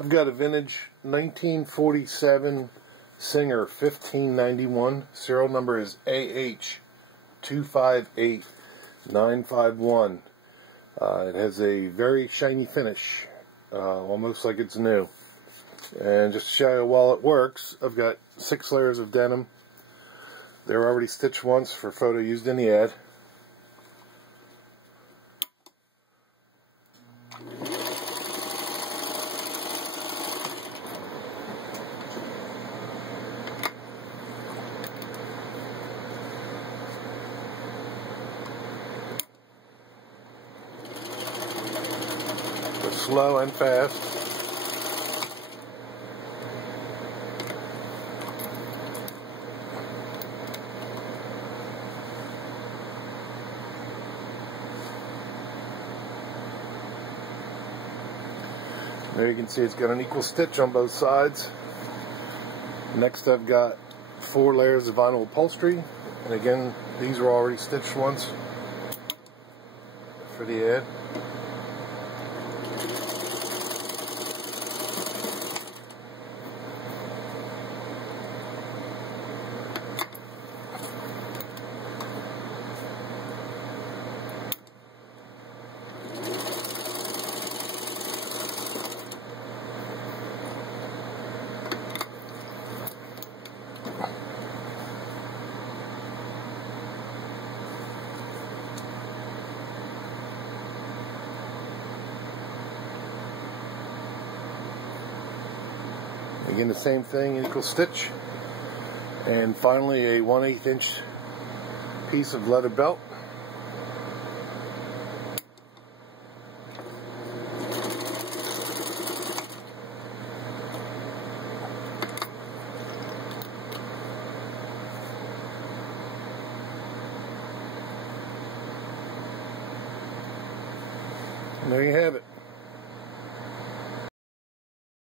I've got a vintage 1947 Singer 1591. Serial number is AH258951. It has a very shiny finish, almost like it's new. And just to show you while it works, I've got 6 layers of denim. They're already stitched once for photo used in the ad. They're slow and fast. There you can see it's got an equal stitch on both sides. Next I've got 4 layers of vinyl upholstery, and again these were already stitched once for the ad. Again, the same thing, equal stitch. And finally, a 1/8 inch piece of leather belt. And there you have it.